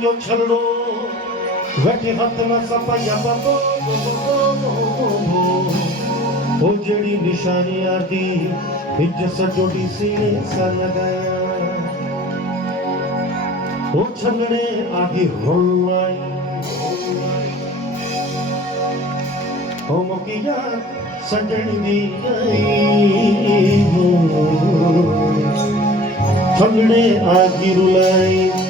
યો છરડો વેઠી હાથમાં સપાયા બાબો ઉજળી નિશાની આરતી હિજ સજોડી સીને સનગાયા ઓ છંગણે આધી હોલાઈ ઓ મોકિયા સજણી દી જઈ છંગણે આધી રૂલાઈ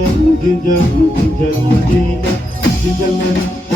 ginjal, ginjal, ginjal, ginjal, ginjal, ginjal,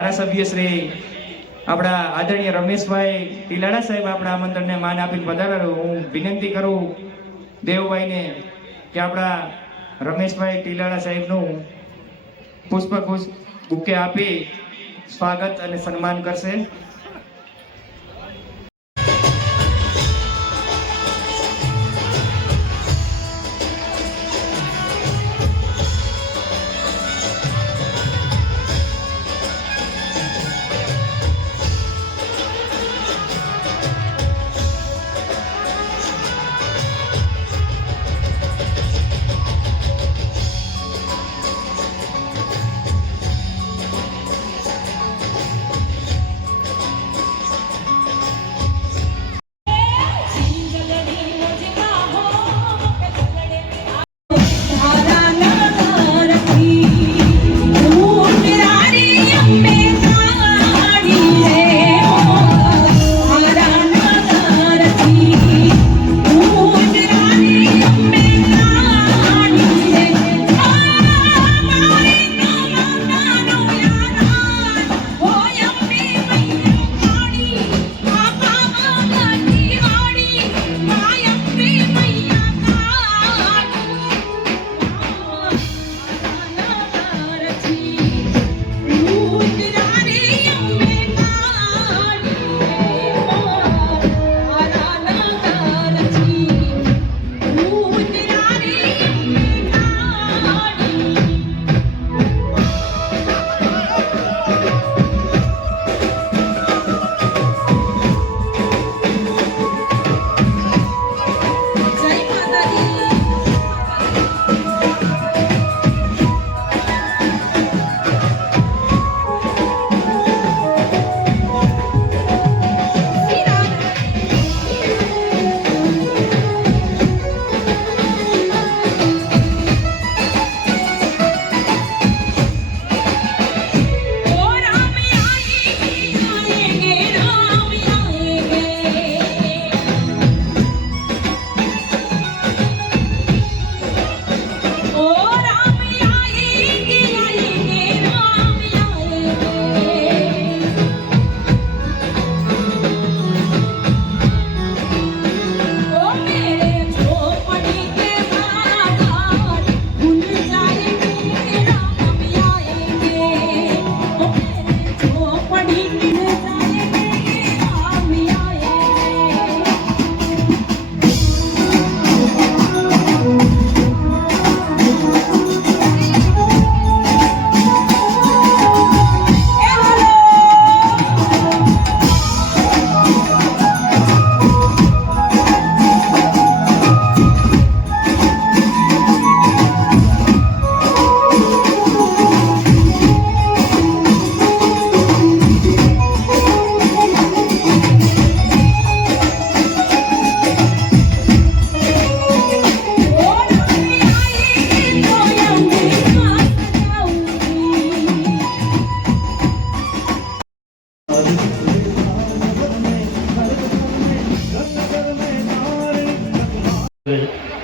ધારાસભ્ય શ્રી આપણા આદરણીય રમેશભાઈ ટીલાડા સાહેબ આપણા આમંત્રણને માન આપીને પધારેલો હું વિનંતી કરું દેવભાઈને કે આપણા રમેશભાઈ ટીલાડા સાહેબનું પુષ્પગુચ્છ બુકે આપી સ્વાગત અને સન્માન કરશે.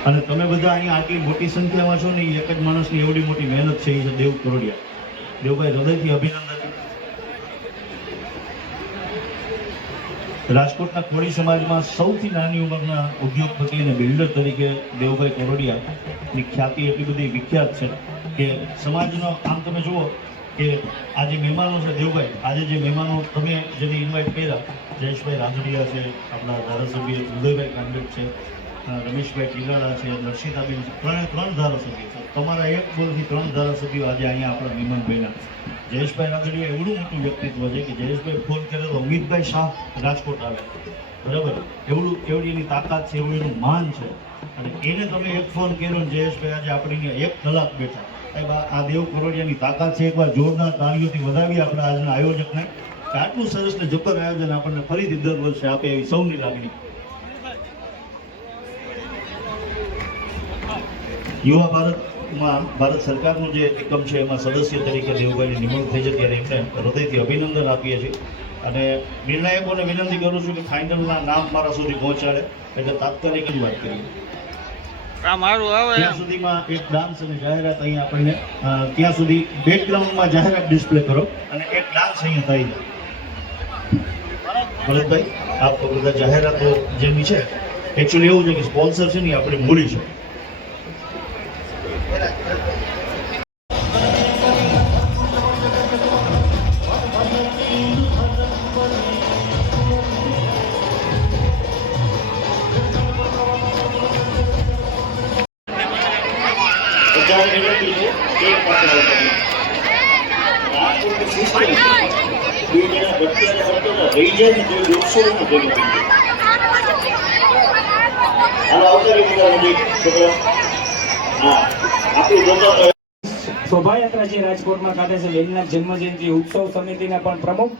અને તમે બધા અહીંયા આટલી મોટી સંખ્યામાં છો ને એક જ માણસની એવડી મોટી મહેનત છે એ દેવ કરોડિયા. દેવભાઈ, હૃદયથી અભિનંદન. રાજકોટના કોળી સમાજમાં સૌથી નાની ઉંમરના ઉદ્યોગપતિ અને બિલ્ડર તરીકે દેવભાઈ કરોડિયાની ખ્યાતિ એટલી બધી વિખ્યાત છે કે સમાજનો, આમ તમે જુઓ કે આ જે મહેમાનો છે દેવભાઈ, આજે જે મહેમાનો તમે જેને ઇન્વાઇટ કર્યા, જયેશભાઈ રાંધડિયા છે, આપણા ધારાસભ્ય ઉદયભાઈ કાંડેટ છે રમેશભાઈ ટીલાળા છે દર્શિતાબેન છે, ત્રણે ત્રણ ધારાસભ્યો છે. તમારા એક બોલથી ત્રણ ધારાસભ્યો આજે અહીંયા આપણા મહેમાન જયેશભાઈ રાંધડિયા એવડું મોટું વ્યક્તિત્વ છે કે જયેશભાઈ ફોન કરે તો અમિતભાઈ શાહ રાજકોટ આવે. બરાબર? એવડું, એવડી એની તાકાત છે એવું એનું માન છે. અને એને તમે એક ફોન કર્યો ને જયેશભાઈ આજે આપણી એક કલાક બેઠા. સાહેબ, આ દેવ કરોડિયાની તાકાત છે, એકવાર જોરદાર તાળીઓથી વધાવી આપણે આજના આયોજકને. આટલું સરસ ને જબર આયોજન આપણને ફરીથી દર વર્ષે આપે એવી સૌની લાગણી. યુવા ભારતમાં ભારત સરકારનું જે એકમ છે એમાં સદસ્ય તરીકે દેવુભાઈની નિમણૂક થઈ છે ત્યારે એમને હૃદયથી અભિનંદન આપીએ છીએ. અને નિર્ણાયકોને વિનંતી કરું છું કે ફાઇનલના નામ મારા સુધી પહોંચાડે એટલે તાત્કાલિક જ વાત કરીએ. ત્યાં સુધીમાં એક ડાન્સ અને જાહેરાત અહીંયા આપણને ત્યાં સુધી બેકગ્રાઉન્ડમાં જાહેરાત ડિસ્પ્લે કરો અને એક ડાન્સ અહીંયા થઈ જાય ભરતભાઈ આપ બધા જાહેરાતો જેની છે. એકચ્યુઅલી એવું છે કે સ્પોન્સર છે ને આપણી મૂડી છે. જે રાજકોટમાં ખાતે છે બેનના જન્મજયંતિ ઉત્સવ સમિતિના પણ પ્રમુખ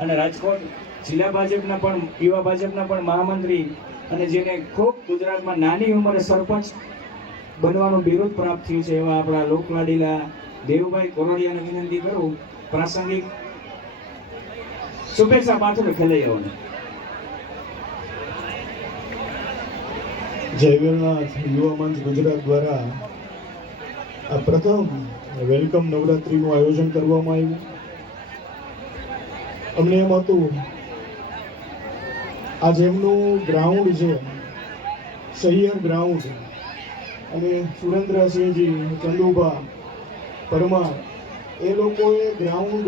અને રાજકોટ જિલ્લા ભાજપના પણ, યુવા ભાજપના પણ મહામંત્રી અને જેને ખૂબ ગુજરાતમાં નાની ઉંમરે સરપંચ બનવાનું બિરુદ પ્રાપ્ત થયું છે એવા આપણા લોકલાડીલા દેવુભાઈ કોરોડિયાને વિનંતી કરું. પ્રાસંગિક શુભેચ્છા પાછળ ખેલૈયાઓને જયવીરનાથ યુવા મંચ ગુજરાત દ્વારા આ પ્રથમ વેલકમ નવરાત્રિનું આયોજન કરવામાં આવ્યું. અમને એમ હતું, આ જેમનું ગ્રાઉન્ડ છે, સહિયર ગ્રાઉન્ડ અને સુરેન્દ્રસિંહજી, ચંદુભા, પરમાર, એ લોકોએ ગ્રાઉન્ડ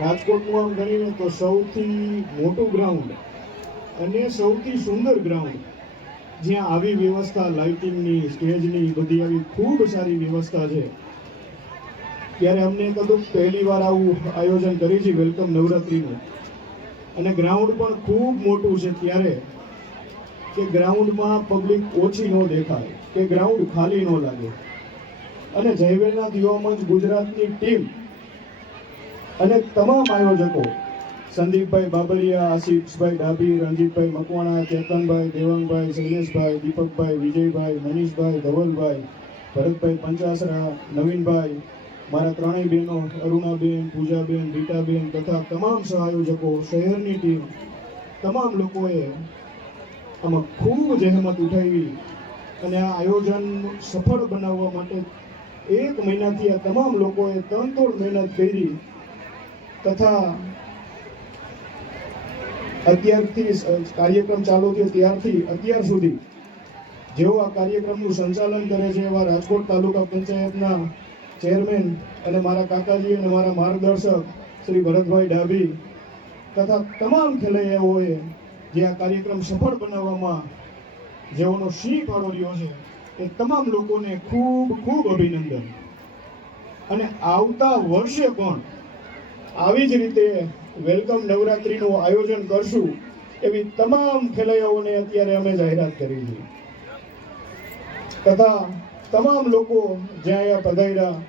રાજકોટનું આમ ગણીને તો સૌથી મોટું ગ્રાઉન્ડ અને સૌથી સુંદર ગ્રાઉન્ડ જ્યાં આવી વ્યવસ્થા લાઇટિંગની સ્ટેજની બધી આવી ખૂબ સારી વ્યવસ્થા છે. ત્યારે અમને કદું પહેલી વાર આવું આયોજન કરી છે વેલકમ નવરાત્રિનું. અને ગ્રાઉન્ડ પણ ખૂબ મોટું છે ત્યારે કે ગ્રાઉન્ડમાં પબ્લિક ઓછી ન દેખાય, કે ગ્રાઉન્ડ ખાલી ન લાગે. અને જયવેલનાથ યુવા મંચ ગુજરાતની ટીમ અને તમામ આયોજકો, સંદીપભાઈ બાબરિયા, આશિષભાઈ ડાભી, રણજીતભાઈ મકવાણા, ચેતનભાઈ, દેવાંગભાઈ, શૈલેષભાઈ, દીપકભાઈ, વિજયભાઈ, મનીષભાઈ, ધવલભાઈ, ભરતભાઈ પંચાસરા, નવીનભાઈ મારા ત્રણેય બહેનો, અરુણાબેન, પૂજાબેન, રીટાબેન તથા તમામ સહાયોજકો, શહેરની ટીમ, તમામ લોકોએ આમાં ખૂબ જહેમત ઉઠાવી અને આ આયોજન સફળ બનાવવા માટે એક મહિનાથી આ તમામ લોકોએ તનતોડ મહેનત કરી તથા અત્યારથી કાર્યક્રમ ચાલુ થયો ત્યારથી અત્યાર સુધી જેઓ આ કાર્યક્રમનું સંચાલન કરે છે એવા રાજકોટ તાલુકા પંચાયતના ચેરમેન અને મારા કાકાજી અને મારા માર્ગદર્શક શ્રી ભરતભાઈ ડાભી તથા તમામ ખેલૈયાઓએ જે આ કાર્યક્રમ સફળ બનાવવામાં જેઓનો સિંહ ફાળો રહ્યો છે, એ તમામ લોકોને ખૂબ ખૂબ અભિનંદન. અને આવતા વર્ષે પણ આવી જ રીતે વેલકમ નવરાત્રીનું આયોજન કરશું એવી તમામ ખેલૈયાઓને અત્યારે અમે જાહેરાત કરી છે. તથા તમામ લોકો જ્યાં અહીંયા પધાર્યા,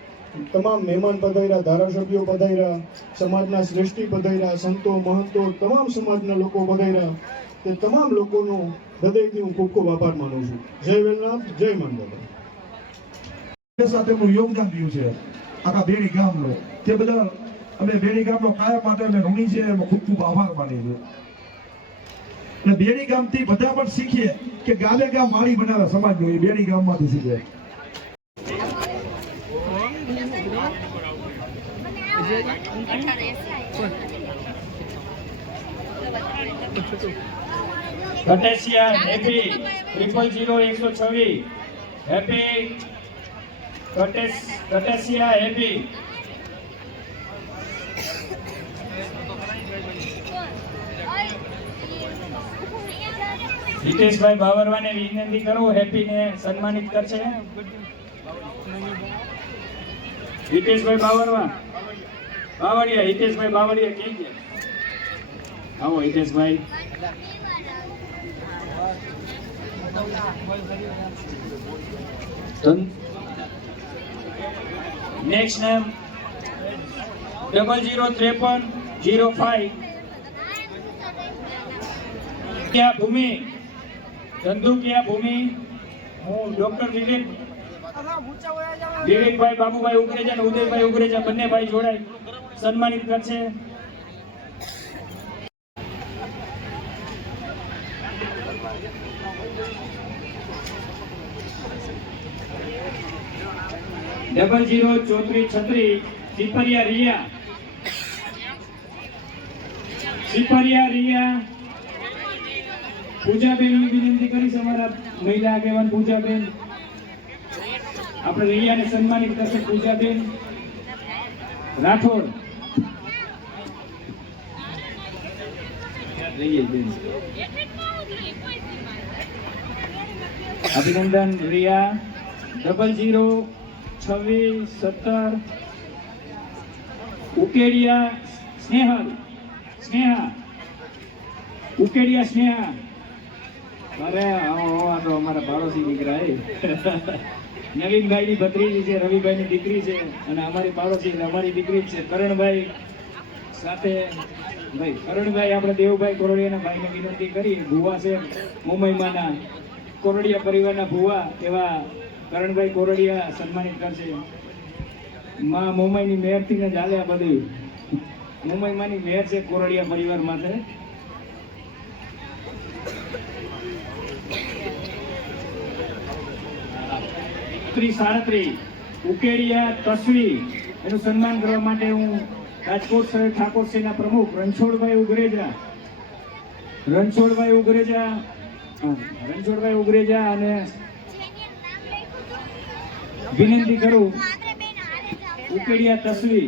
તમામ મહેમાન પધાર્યા, ધારાસભ્યો પધાર્યા, સમાજના શ્રેષ્ઠી પધાર્યા, સંતો, મહંતો, તમામ સમાજના લોકો પધાર્યા, તે તમામ લોકોનો હૃદયથી હું ખૂબ ખૂબ આભાર માનું છું. જય વેલનાથ, જય મંગળ સાથેનું યોગદાન રહ્યું છે, આખા બેડી ગામનો, તે બધા અમે બેડી ગામનો કાયમ માટે અમે ઋણી છે એમાં ખૂબ ખૂબ આભાર માનીએ છીએ. અને બેડી ગામથી બધા પણ શીખીએ કે ગામે ગામ વાળી બનાવે, સમાજનું, એ બેડી ગામમાંથી શીખે. કટેશિયા હેપી ટ્રિપલ જીરો, એકસો છવ્વીસ. હેપી કટેશિયા હેપી. હિતેશભાઈ બાવરવાને વિનંતી કરું, હેપીને સન્માનિત કરશે. હિતેશભાઈ બાવરવા. બાવળિયા, હિતેશભાઈ બાવળિયા કે છે આવો Hiteshbhai. Next name. Double zero ત્રેપન જીરો ફાઈવ ક્યાં ભૂમિ? ધંધુકિયા ભૂમિ? હું ડોક્ટર દિલીપ. દિલીપભાઈ, બાબુભાઈ ઉગરેજા અને ઉદયભાઈ ઉગરેજા બંને ભાઈ જોડાય. સન્માનિત કરશે. ડબલ જીરો ચોત્રીસ છત્રીસ સિપરિયા રિયા સિપરિયા રિયા પૂજાબેન વિનંતી કરીશ અમારા મહિલા આગેવાન પૂજાબેન. આપણે રિયાને સન્માનિત કરશે પૂજાબેન. રાઠોડ. અભિનંદન રિયા. ડબલ જીરો છવ્વીસ સત્તર. ઉકેડિયા સ્નેહલ. સ્નેહા. ઉકેડિયા સ્નેહા. અરે હા, તો અમારા પાડોશી દીકરા એ. નવીનભાઈની ભત્રીજી છે રવિભાઈની દીકરી છે અને અમારી પાડોશી અમારી દીકરી છે કરણભાઈ સાથે ભાઈ કરણભાઈ આપણે દેવભાઈ કોરડિયાના ભાઈને વિનંતી કરી. ભુવા છે મુંબઈમાંના કોરડિયા પરિવારના ભુવા, એવા કરણભાઈ કોરડિયા સન્માનિત કરશે. માં મુંબઈની મેયરથી ને ચાલે આ બધું. મુંબઈમાંની મેયર છે કોરડિયા પરિવાર માટે ત્રીસ સાડત્રીસ. ઉકેડિયા તસવી એનું સન્માન કરવા માટે હું રાજકોટ શહેર ઠાકોર સેના પ્રમુખ રણછોડભાઈ ઉગરેજા. રણછોડભાઈ ઉગરેજા. રણછોડભાઈ ઉગરેજા અને વિનંતી કરું ઉકેડિયા તસવી.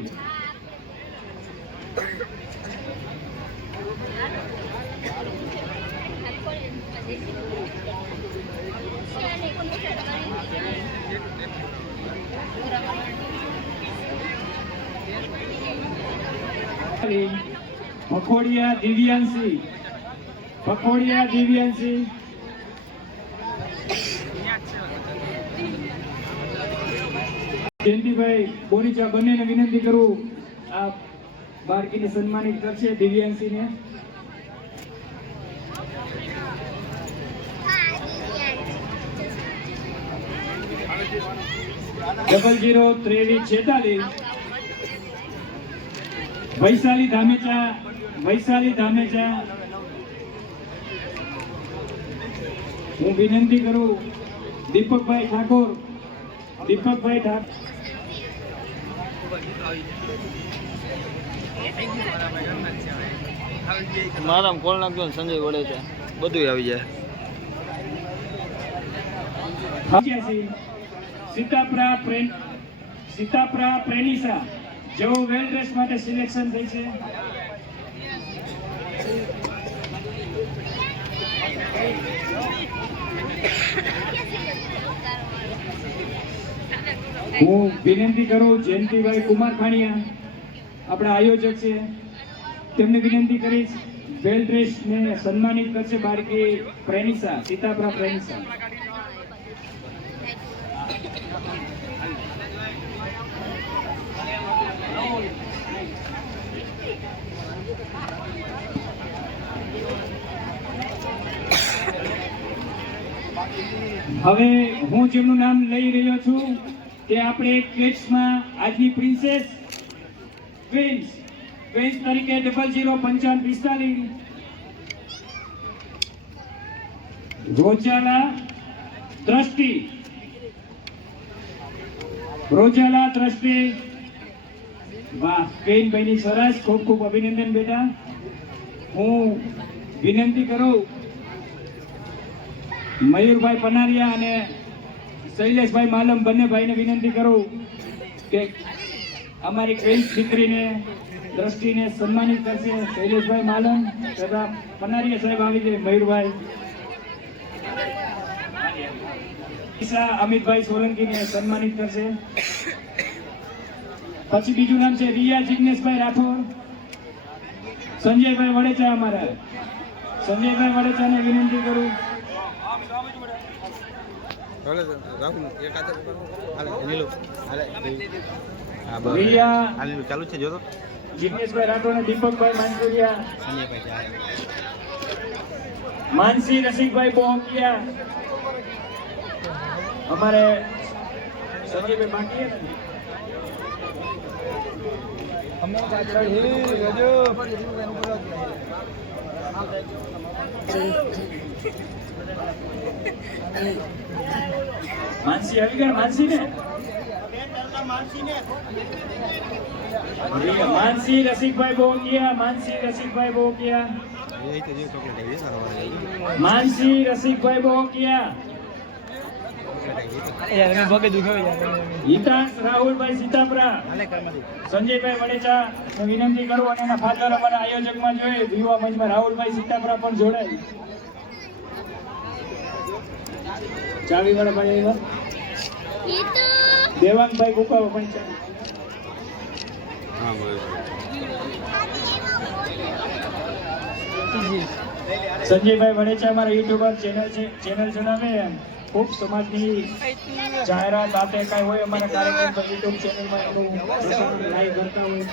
પખોડિયા દિવ્યાંશી. પખોડિયા દિવ્યાંશી. જયંતિભાઈ, બોરીચા બંનેને વિનંતી કરું. આ બાળકીને સન્માનિત કરશે દિવ્યાંશીને. ડબલ જીરો ત્રેવીસ છેતાલીસ. વૈશાલી ધામેચા વૈશાલી ધામેચા હું વિનંતી કરું દીપકભાઈ ઠાકોર દીપકભાઈ ઠાકોર મારામાં કોલ નાખજો સંજય વડે છે. બધું આવી જાય. સીતાપરા પ્રેમ સીતાપરા પ્રેનિસા જેઓ વેલ ડ્રેસ માટે સિલેક્શન થઈ છે. હું વિનંતી કરું જયંતિભાઈ કુમાર ખાણીયા આપણા આયોજક છે. તેમને વિનંતી કરીશ, વેલ ડ્રેસ ને સન્માનિત કરશે બાળકી પ્રેમિસા સીતાપરા પ્રેનિસા હવે હું જેમનું નામ લઈ રહ્યો છું તે આપણે કિડ્સમાં આજની પ્રિન્સેસ ક્વીન્સ ક્વીન્સ તરીકે ડબલ ઝીરો પંચાવન પિસ્તાલીસ. રોજાલા દ્રષ્ટિ. રોજાલા દ્રષ્ટિ. વાહ ક્વીન ભાઈની સરસ. ખૂબ ખૂબ અભિનંદન બેટા. હું વિનંતી કરું મયુરભાઈ પનારિયા અને શૈલેષભાઈ માલમ બંને ભાઈને વિનંતી કરું કે અમારી કઈ દીકરીને દ્રષ્ટિને સન્માનિત કરશે શૈલેષભાઈ માલમ તથા પનારિયા સાહેબ આવી જાય મયુરભાઈ. અમિતભાઈ સોલંકીને સન્માનિત કરશે. પછી બીજું નામ છે રિયા જિગ્નેશભાઈ રાઠોડ. સંજયભાઈ વડેચા અમારા. સંજયભાઈ વડેચાને વિનંતી કરું રાહુલ. હાલે ચાલુ છે જોતો. જિગ્નેશભાઈ રાઠોડ અને દીપકભાઈ માંજુરિયા માનસી રસિકભાઈ બોહકિયા અમારે સંજયભાઈ ને? માનસી આવી ગયા માનસી ને માનસી, રસિકભાઈ બોકિયા, માનસી, રસિકભાઈ બોકિયા. માનસી, રસિકભાઈ બોકિયા. હિતાંશ, રાહુલભાઈ, સીતાપરા. સંજયભાઈ વડેચા વિનંતી કરું અને એના ફાધર અમારા આયોજકમાં જોઈએ યુવા મંચમાં રાહુલભાઈ, સીતાપરા પણ જોડાય ચાવી વાળા ભાઈ આવ્યા? દેવાંગભાઈ ગુકાવા પણ સંજયભાઈ વડેચા અમારા યુટ્યુબર ચેનલ છે ચેનલ જણાવે એમ. ખૂબ સમાજની જાહેરાત આપે કાંઈ હોય અમારા કાર્યક્રમ પર યુટ્યુબ ચેનલમાં એનું લાઈવ કરતા હોય.